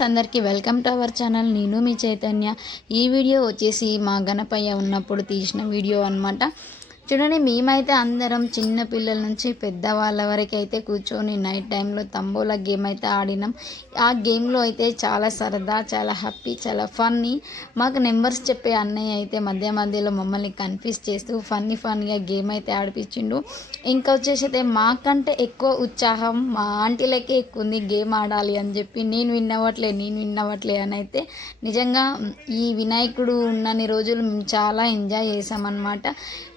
Friends అందరికీ welcome to our channel. నేను మీ చైతన్య. ఈ వీడియో వచ్చేసి మా గణపయ్య ఉన్నప్పుడు తీసిన వీడియో అన్నమాట. చూడండి మేమైతే అందరం చిన్న పిల్లల నుంచి పెద్దవాళ్ళ వరకు అయితే కూర్చొని నైట్ టైంలో తంబోలా గేమ్ అయితే ఆడినాం. ఆ గేమ్లో అయితే చాలా సరదా చాలా హ్యాపీ చాలా ఫన్నీ. మాకు నెంబర్స్ చెప్పే అన్నయ్య అయితే మధ్య మధ్యలో మమ్మల్ని కన్ఫ్యూజ్ చేస్తూ ఫన్నీ ఫన్నీగా గేమ్ అయితే ఆడిపించిండు. ఇంకా వచ్చేసి అయితే మాకంటే ఎక్కువ ఉత్సాహం మా ఆంటీలకే ఎక్కువ ఉంది గేమ్ ఆడాలి అని చెప్పి. నేను విన్నవట్లే నేను విన్నవట్లే అని అయితే నిజంగా ఈ వినాయకుడు ఉన్నన్ని రోజులు మేము చాలా ఎంజాయ్ చేసామన్నమాట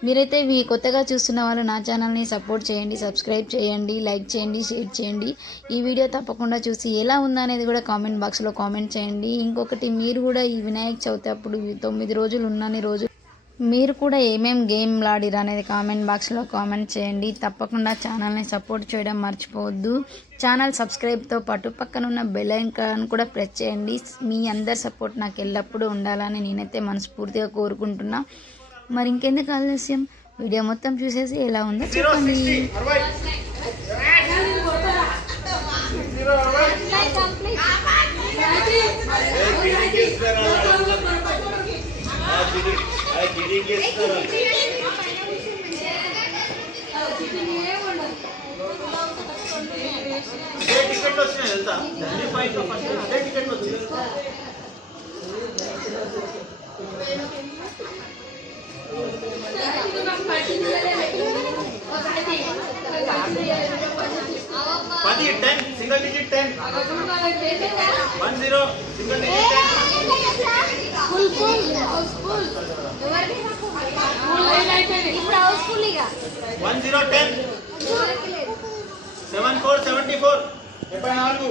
మీరైతే ఇవి కొత్తగా చూస్తున్న వాళ్ళు నా ఛానల్ని సపోర్ట్ చేయండి సబ్స్క్రైబ్ చేయండి లైక్ చేయండి షేర్ చేయండి. ఈ వీడియో తప్పకుండా చూసి ఎలా ఉందనేది కూడా కామెంట్ బాక్స్లో కామెంట్ చేయండి. ఇంకొకటి మీరు కూడా ఈ వినాయక చవితి అప్పుడు తొమ్మిది రోజులు ఉన్నన్ని రోజులు మీరు కూడా ఏమేం గేమ్లు ఆడిరు అనేది కామెంట్ బాక్స్లో కామెంట్ చేయండి. తప్పకుండా ఛానల్ని సపోర్ట్ చేయడం మర్చిపోవద్దు. ఛానల్ సబ్స్క్రైబ్తో పాటు పక్కన ఉన్న బెల్ ఐకాన్ కూడా ప్రెస్ చేయండి. మీ అందరి సపోర్ట్ నాకు ఎల్లప్పుడూ ఉండాలని నేనైతే మనస్ఫూర్తిగా కోరుకుంటున్నా. మరి ఇంకెందుకు ఆలస్యం? వీడియో మొత్తం చూసేసి ఎలా ఉందో చెప్పండి. అదే టికెట్ వచ్చినాయి తెలుసా? ఢిల్లీ ఫైట్లో ఫస్ట్ అదే టికెట్ వచ్చింది zero single digit ten one zero ten seven four seventy four డెబ్బై నాలుగు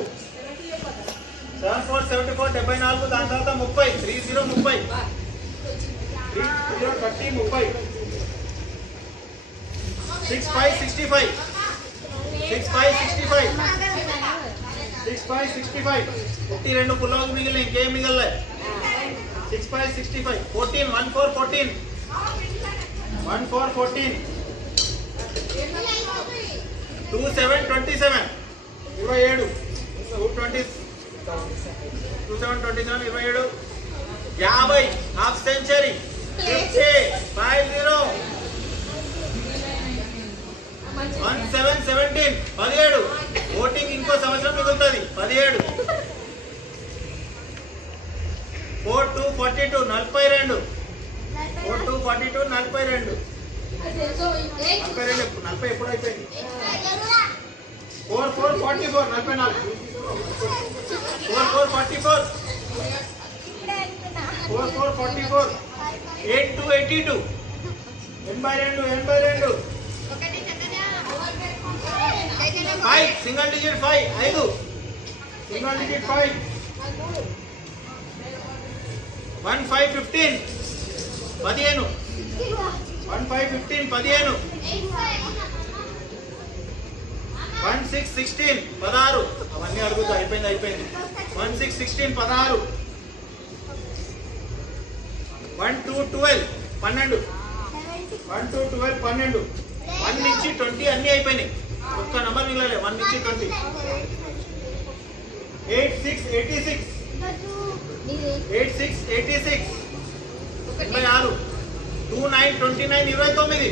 సెవెన్ ఫోర్ సెవెంటీ ఫోర్ డెబ్బై నాలుగు దాని తర్వాత ముప్పై త్రీ జీరో ముప్పై త్రీ జీరో థర్టీ ముప్పై six five sixty five six five sixty five six five sixty five ఒకటి రెండు పుల్లాలు మిగిలిన ఇంకేం మిగలలే? Six five sixty five fourteen one four fourteen one four fourteen two seven twenty seven ఇరవై ఏడు. Twenty two seven twenty seven ఇరవై ఏడు. యాభై. Half century fifty five zero one seven seventeen పదిహేడు. ఓటింగ్ ఇంకో సంవత్సరం మిగులుతుంది. పదిహేడు ఫోర్ టూ ఫార్టీ టూ నలభై రెండు ఫోర్ టూ ఫార్టీ టూ నలభై రెండు నలభై రెండు నలభై ఎప్పుడు అయిపోయింది ఫోర్ ఫోర్ ఫార్టీ ఫోర్ నలభై నాలుగు four four forty four four four forty four eight two eighty two ఎనభై రెండు ఎనభై రెండు ఫైవ్ సింగిల్ డిజిట్ ఫైవ్ ఐదు single digit five one five fifteen. పదిహేను. వన్ ఫైవ్ ఫిఫ్టీన్ పదిహేను. వన్ సిక్స్ సిక్స్టీన్ పదహారు. అవన్నీ అడుగుతా అయిపోయింది అయిపోయింది. వన్ సిక్స్ సిక్స్టీన్ పదహారు. వన్ టూ ట్వెల్వ్ పన్నెండు. వన్ టూ ట్వెల్వ్ పన్నెండు. వన్ నుంచి ట్వంటీ అన్నీ అయిపోయినాయి. ఒక్క నెంబర్ మిగలలే వన్ నుంచి twenty. Eight six eighty six. Eight six eighty six ఎనభై ఆరు. టూ నైన్ ట్వంటీ నైన్ ఇరవై తొమ్మిది.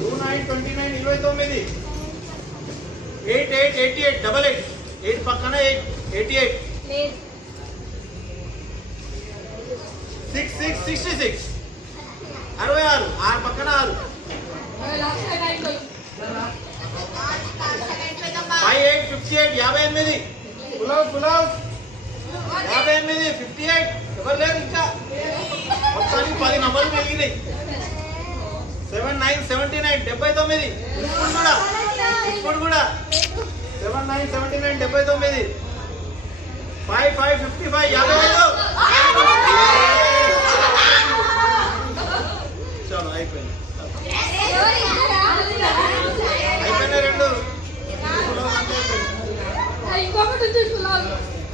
టూ నైన్ ట్వంటీ నైన్ ఇరవై తొమ్మిది. Eight eight eighty eight double eight eight పక్కన eight eighty eight six six sixty six అరవై ఆరు. ఆరు పక్కన ఆరు. ఫైవ్ ఎయిట్ ఫిఫ్టీ ఎయిట్ యాభై ఎనిమిది. పులావ్ పులావ్ యాభై ఎనిమిది ఫిఫ్టీ ఎయిట్ ఎవరు లేరు ఇంకా? మొత్తానికి పది నంబర్లు పెరిగినాయి సెవెన్ నైన్ సెవెంటీ నైన్ డెబ్బై తొమ్మిది. ఇప్పుడు కూడా ఇప్పుడు కూడా సెవెన్ నైన్ సెవెంటీ నైన్ డెబ్బై తొమ్మిది. ఫైవ్ ఫైవ్ ఫిఫ్టీ ఫైవ్ యాభై ఐదు. చలో అయిపోయింది. అయిపోయినా రెండు. ఇంకొకటి తీసుకున్నాను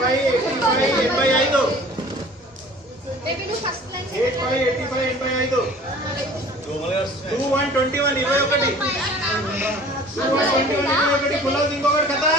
ఫైవ్ ఎయిటీ ఫైవ్ ఎనభై ఐదు. ఎయిట్ ఫైవ్ ఎయిటీ ఫైవ్ ఎనభై ఐదు. వన్ ట్వంటీ వన్ ఇరవై ఒకటి. ట్వంటీ వన్ ఇరవై ఒకటి. కులవుతుంది ఇంకొకటి కదా